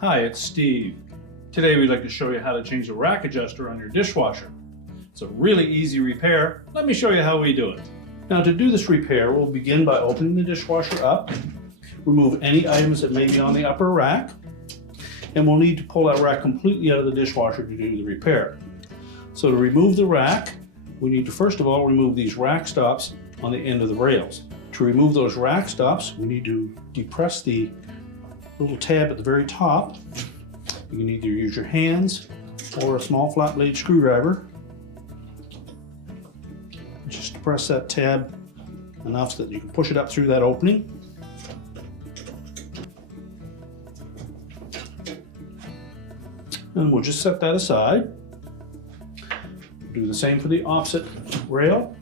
Hi, it's Steve. Today we'd like to show you how to change the rack adjuster on your dishwasher. It's a really easy repair. Let me show you how we do it. Now to do this repair, we'll begin by opening the dishwasher up, remove any items that may be on the upper rack, and we'll need to pull that rack completely out of the dishwasher to do the repair. So to remove the rack, we need to first of all remove these rack stops on the end of the rails. To remove those rack stops, we need to depress the little tab at the very top. You can either use your hands or a small flat blade screwdriver. Just depress that tab enough so that you can push it up through that opening. And we'll just set that aside. Do the same for the opposite rail.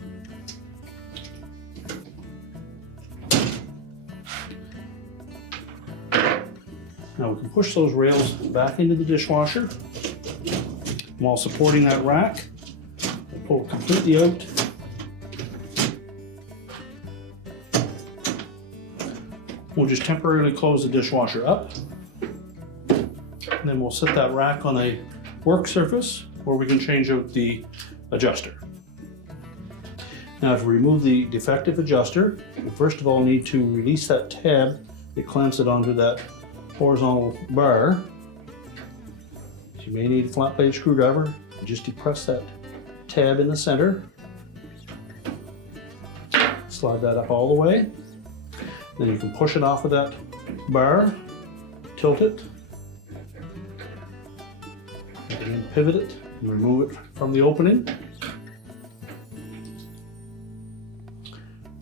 Now we can push those rails back into the dishwasher while supporting that rack. We'll pull it completely out. We'll just temporarily close the dishwasher up. And then we'll set that rack on a work surface where we can change out the adjuster. Now to remove the defective adjuster, we first of all need to release that tab that clamps it onto that horizontal bar. So you may need a flat blade screwdriver. Just depress that tab in the center. Slide that up all the way. Then you can push it off of that bar, tilt it, and pivot it and remove it from the opening.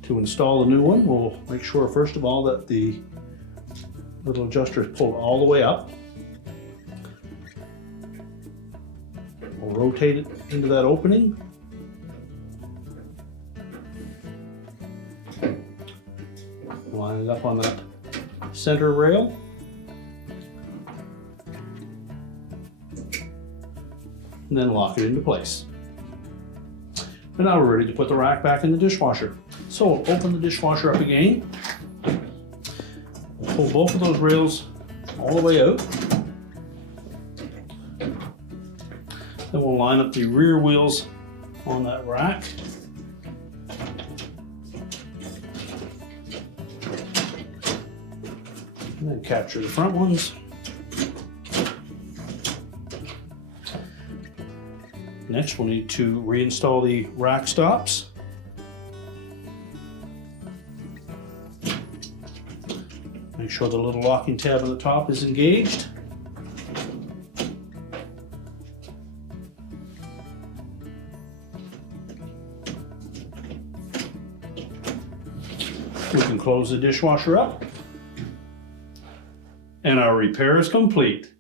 To install the new one, we'll make sure first of all that the little adjuster is pulled all the way up. We'll rotate it into that opening. Line it up on that center rail. And then lock it into place. And now we're ready to put the rack back in the dishwasher. So we'll open the dishwasher up again. Pull both of those rails all the way out. Then we'll line up the rear wheels on that rack. And then capture the front ones. Next, we'll need to reinstall the rack stops. Make sure the little locking tab on the top is engaged. We can close the dishwasher up, and our repair is complete.